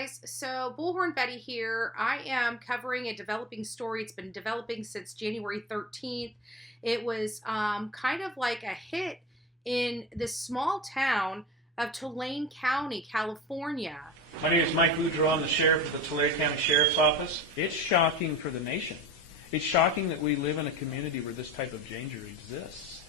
guys, so Bullhorn Betty here. I am covering a developing story. It's been developing since January 13th. It was kind of like a hit in this small town of Tulare County, California. My name is Mike Woodrow. I'm the sheriff of the Tulare County Sheriff's Office. It's shocking for the nation. It's shocking that we live in a community where this type of danger exists.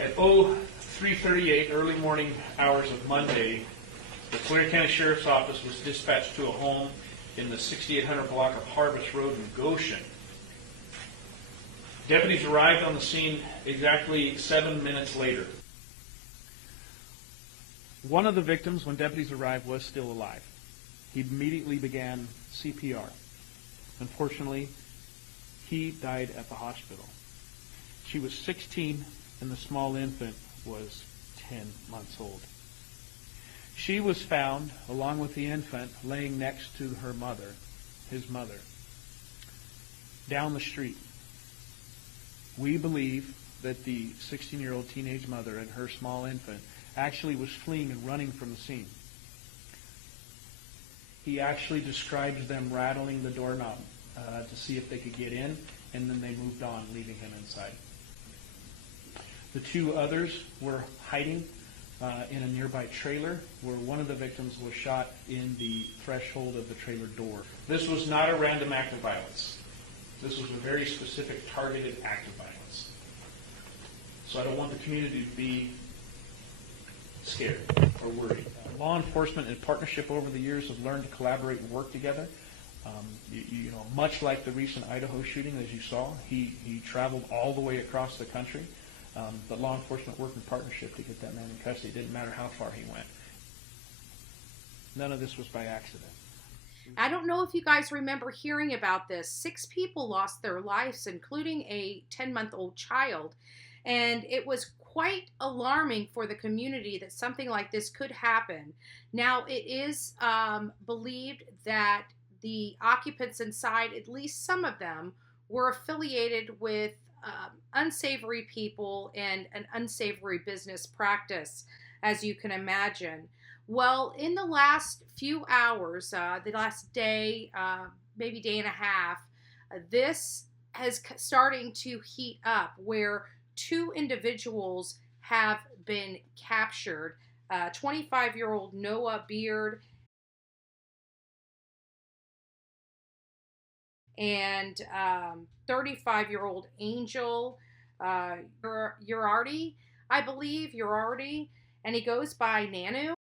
At 03:38, early morning hours of Monday, the Tulare County Sheriff's Office was dispatched to a home in the 6800 block of Harvest Road in Goshen. Deputies arrived on the scene exactly 7 minutes later. One of the victims, when deputies arrived, was still alive. He immediately began CPR. Unfortunately, he died at the hospital. She was 16 and the small infant was 10 months old. She was found, along with the infant, laying next to her mother, his mother, down the street. We believe that the 16-year-old teenage mother and her small infant actually was fleeing and running from the scene. He actually describes them rattling the doorknob to see if they could get in, and then they moved on, leaving him inside. The two others were hiding in a nearby trailer, where one of the victims was shot in the threshold of the trailer door. This was not a random act of violence. This was a very specific, targeted act of violence. So I don't want the community to be scared or worried. Law enforcement in partnership over the years have learned to collaborate and work together. You know, much like the recent Idaho shooting, as you saw, he traveled all the way across the country. But law enforcement worked in partnership to get that man in custody. It didn't matter how far he went. None of this was by accident. I don't know if you guys remember hearing about this. 6 people lost their lives, including a 10-month-old child. And it was quite alarming for the community that something like this could happen. Now, it is believed that the occupants inside, at least some of them, were affiliated with unsavory people and an unsavory business practice, as you can imagine. Well, in the last few hours, the last day, maybe day and a half, this is starting to heat up, where 2 individuals have been captured. 25-year-old Noah Beard and 35-year-old Angel URIARTE, I believe, URIARTE, and he goes by NANU.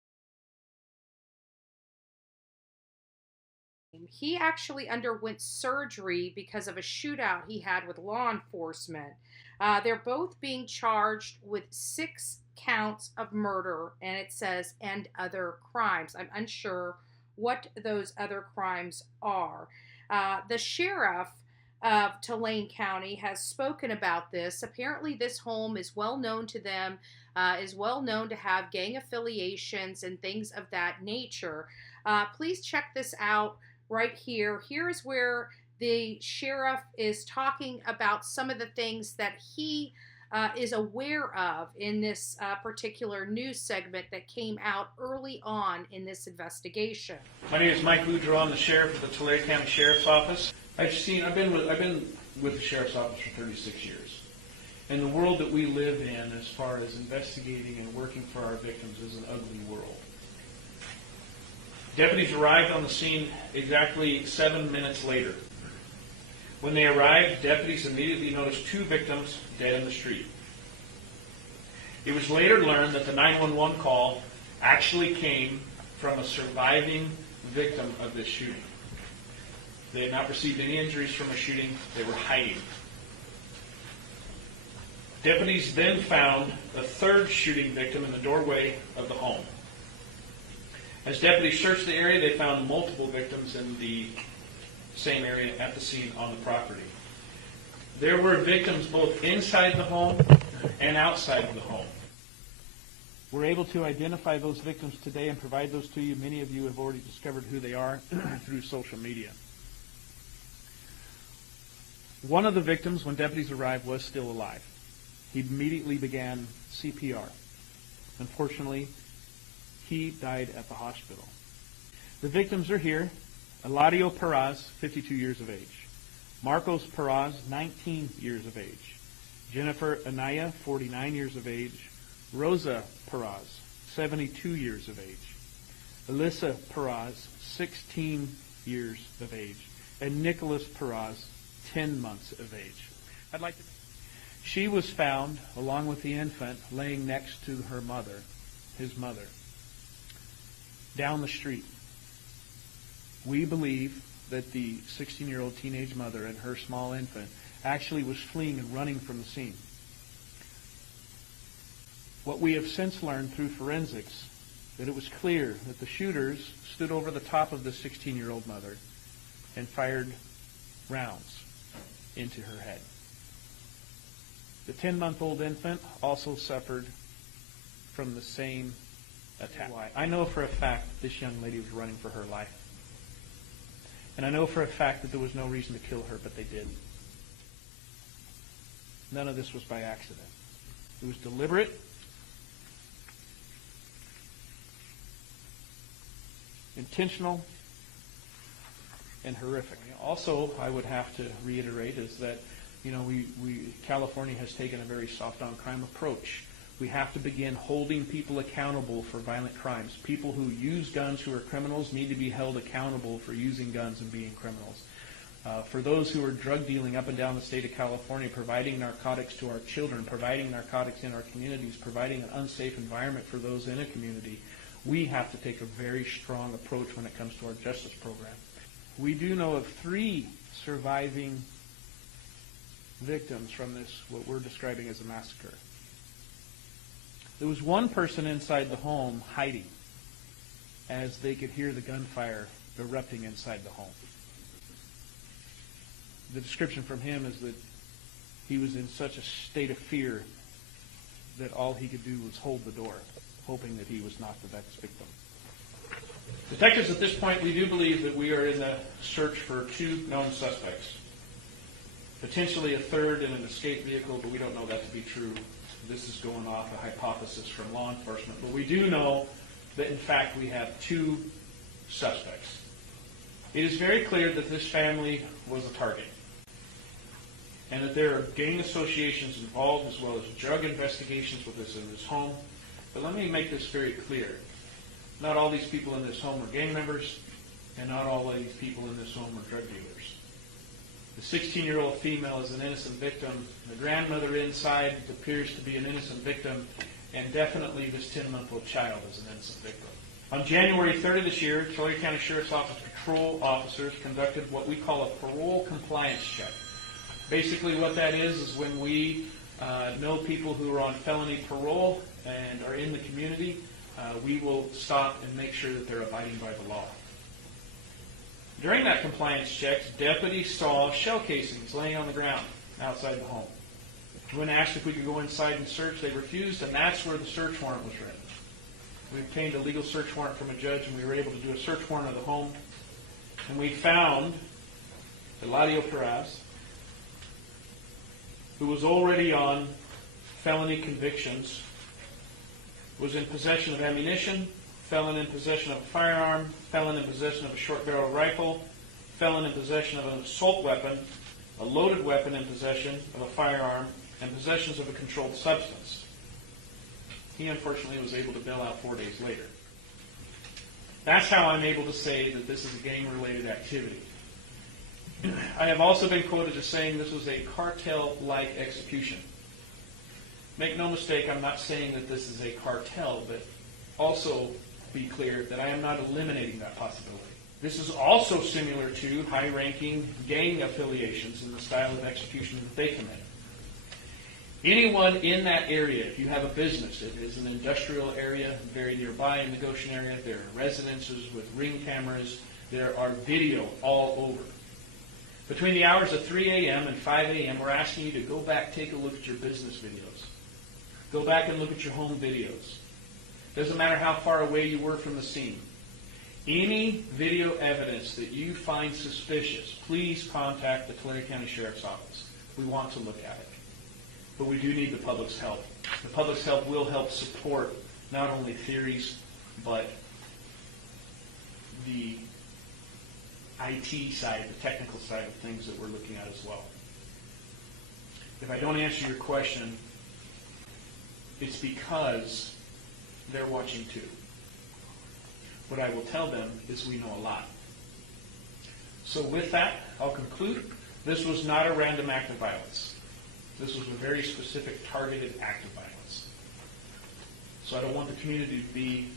He actually underwent surgery because of a shootout he had with law enforcement. They're both being charged with 6 counts of murder, and it says, and other crimes. I'm unsure what those other crimes are. The sheriff of Tulare County has spoken about this. Apparently this home is well known to them, is well known to have gang affiliations and things of that nature. Please check this out right here. Here's where the sheriff is talking about some of the things that he is aware of in this particular news segment that came out early on in this investigation. My name is Mike Woodrow. I'm the sheriff of the Tulare County Sheriff's Office. I've been with the sheriff's office for 36 years. And the world that we live in, as far as investigating and working for our victims, is an ugly world. Deputies arrived on the scene exactly 7 minutes later. When they arrived, deputies immediately noticed 2 victims dead in the street. It was later learned that the 911 call actually came from a surviving victim of this shooting. They had not received any injuries from a shooting. They were hiding. Deputies then found a 3rd shooting victim in the doorway of the home. As deputies searched the area, they found multiple victims in the same area at the scene on the property. There were victims both inside the home and outside of the home. We're able to identify those victims today and provide those to you. Many of you have already discovered who they are through social media. One of the victims, when deputies arrived, was still alive. He immediately began CPR. Unfortunately, he died at the hospital. The victims are here. ELADIO PARRAZ, 52 years of age. Marcos PARRAZ, 19 years of age. Jennifer Anaya, 49 years of age. ROSA PARRAZ, 72 years of age. ALISSA PARRAZ, 16 years of age. And NYCHOLAS PARRAZ, 10 months of age. She was found, along with the infant, laying next to her mother, his mother, down the street. We believe that the 16-year-old teenage mother and her small infant actually was fleeing and running from the scene. What we have since learned through forensics, that it was clear that the shooters stood over the top of the 16-year-old mother and fired rounds into her head. The 10-month-old infant also suffered from the same attack. I know for a fact that this young lady was running for her life. And I know for a fact that there was no reason to kill her, but they did. None of this was by accident. It was deliberate. Intentional. And horrific. Also, I would have to reiterate is that, California has taken a very soft on crime approach. We have to begin holding people accountable for violent crimes. People who use guns who are criminals need to be held accountable for using guns and being criminals. For those who are drug dealing up and down the state of California, providing narcotics to our children, providing narcotics in our communities, providing an unsafe environment for those in a community, we have to take a very strong approach when it comes to our justice program. We do know of 3 surviving victims from this, what we're describing as a massacre. There was one person inside the home hiding as they could hear the gunfire erupting inside the home. The description from him is that he was in such a state of fear that all he could do was hold the door, hoping that he was not the next victim. Detectives, at this point, we do believe that we are in the search for 2 known suspects. Potentially a third in an escape vehicle, but we don't know that to be true. This is going off a hypothesis from law enforcement. But we do know that, in fact, we have 2 suspects. It is very clear that this family was a target and that there are gang associations involved as well as drug investigations with us in this home. But let me make this very clear. Not all these people in this home are gang members, and not all of these people in this home are drug dealers. The 16-year-old female is an innocent victim. The grandmother inside appears to be an innocent victim, and definitely this 10-month-old child is an innocent victim. On January 3rd of this year, Tulare County Sheriff's Office patrol officers conducted what we call a parole compliance check. Basically what that is when we know people who are on felony parole and are in the community, we will stop and make sure that they're abiding by the law. During that compliance check, deputies saw shell casings laying on the ground outside the home. When asked if we could go inside and search, they refused, and that's where the search warrant was written. We obtained a legal search warrant from a judge, and we were able to do a search warrant of the home. And we found ELADIO PARRAZ, who was already on felony convictions, was in possession of ammunition, felon in possession of a firearm, felon in possession of a short barrel rifle, felon in possession of an assault weapon, a loaded weapon in possession of a firearm, and possessions of a controlled substance. He unfortunately was able to bail out 4 days later. That's how I'm able to say that this is a gang-related activity. I have also been quoted as saying this was a cartel-like execution. Make no mistake, I'm not saying that this is a cartel, but also be clear that I am not eliminating that possibility. This is also similar to high-ranking gang affiliations in the style of execution that they commit. Anyone in that area, if you have a business, it is an industrial area very nearby in the Goshen area, there are residences with ring cameras, there are video all over. Between the hours of 3 a.m. and 5 a.m., we're asking you to go back, take a look at your business videos. Go back and look at your home videos. Doesn't matter how far away you were from the scene. Any video evidence that you find suspicious, please contact the Tulare County Sheriff's Office. We want to look at it. But we do need the public's help. The public's help will help support not only theories, but the IT side, the technical side of things that we're looking at as well. If I don't answer your question, it's because they're watching too. What I will tell them is we know a lot. So with that, I'll conclude. This was not a random act of violence. This was a very specific, targeted act of violence. So I don't want the community to be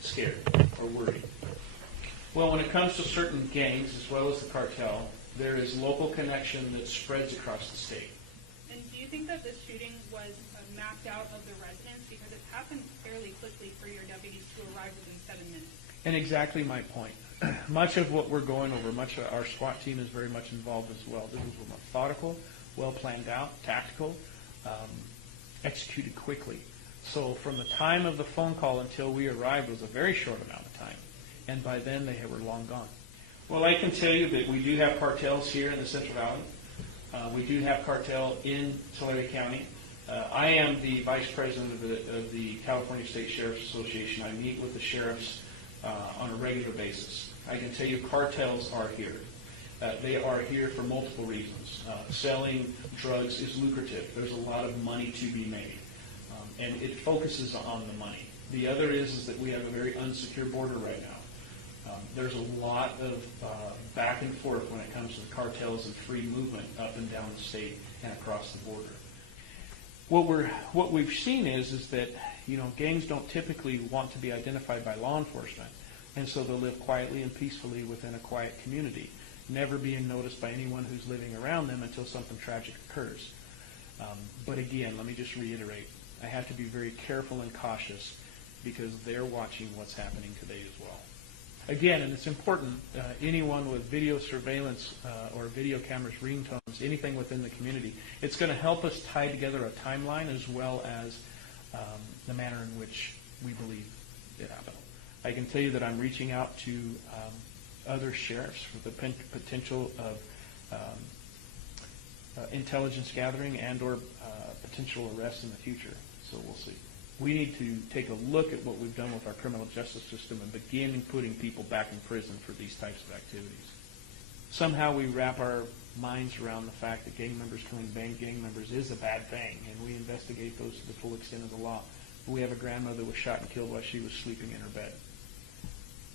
scared or worried. Well, when it comes to certain gangs, as well as the cartel, there is local connection that spreads across the state. And do you think that this shooting was mapped out of the residents? Because it happened fairly quickly for your deputies to arrive within 7 minutes. And exactly my point. Much of what we're going over, much of our SWAT team is very much involved as well. This was methodical, well planned out, tactical, executed quickly. So from the time of the phone call until we arrived was a very short amount of time. And by then they were long gone. Well, I can tell you that we do have cartels here in the Central Valley. We do have cartel in Tulare County. I am the vice president of the California State Sheriff's Association. I meet with the sheriffs on a regular basis. I can tell you cartels are here. They are here for multiple reasons. Selling drugs is lucrative. There's a lot of money to be made, and it focuses on the money. The other is that we have a very unsecure border right now. There's a lot of back and forth when it comes to the cartels and free movement up and down the state and across the border. What we've seen is that gangs don't typically want to be identified by law enforcement, and so they'll live quietly and peacefully within a quiet community, never being noticed by anyone who's living around them until something tragic occurs. But again, let me just reiterate, I have to be very careful and cautious because they're watching what's happening today as well. Again, and it's important, anyone with video surveillance or video cameras, ringtones, anything within the community, it's going to help us tie together a timeline as well as the manner in which we believe it happened. I can tell you that I'm reaching out to other sheriffs for the potential of intelligence gathering and or potential arrests in the future, so we'll see. We need to take a look at what we've done with our criminal justice system and begin putting people back in prison for these types of activities. Somehow we wrap our minds around the fact that gang members killing gang members is a bad thing, and we investigate those to the full extent of the law. We have a grandmother who was shot and killed while she was sleeping in her bed.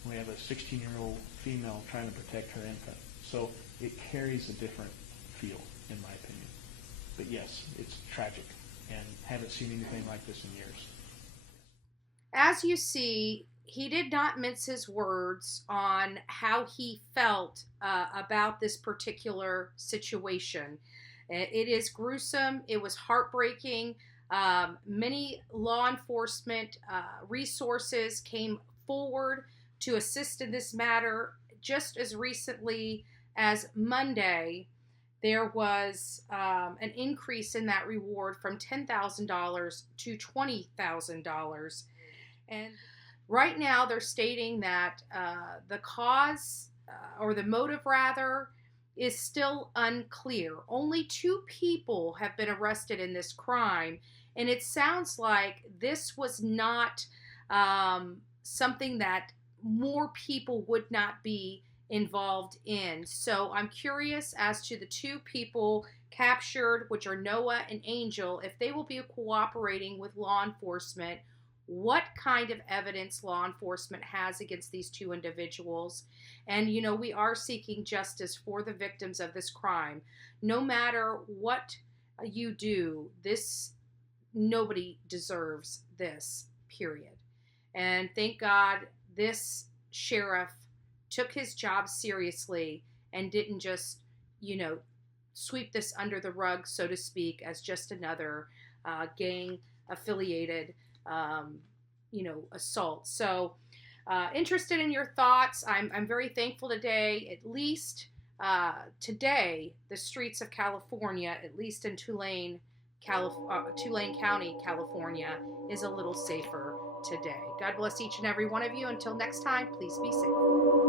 We have a 16-year-old female trying to protect her infant. So it carries a different feel, in my opinion. But yes, it's tragic, and haven't seen anything like this in years. As you see, he did not mince his words on how he felt about this particular situation. It is gruesome. It was heartbreaking. Many law enforcement resources came forward to assist in this matter. Just as recently as Monday, there was an increase in that reward from $10,000 to $20,000. And right now they're stating that the cause, or the motive rather, is still unclear. Only 2 people have been arrested in this crime, and it sounds like this was not something that more people would not be involved in. So I'm curious as to the 2 people captured, which are Noah and Angel, if they will be cooperating with law enforcement, what kind of evidence law enforcement has against these 2 individuals. And, we are seeking justice for the victims of this crime. No matter what you do, nobody deserves this, period. And thank God this sheriff took his job seriously and didn't just, sweep this under the rug, so to speak, as just another gang-affiliated assault. So interested in your thoughts. I'm very thankful today, at least today, the streets of California, at least in Tulane County, California, is a little safer today. God bless each and every one of you. Until next time, please be safe.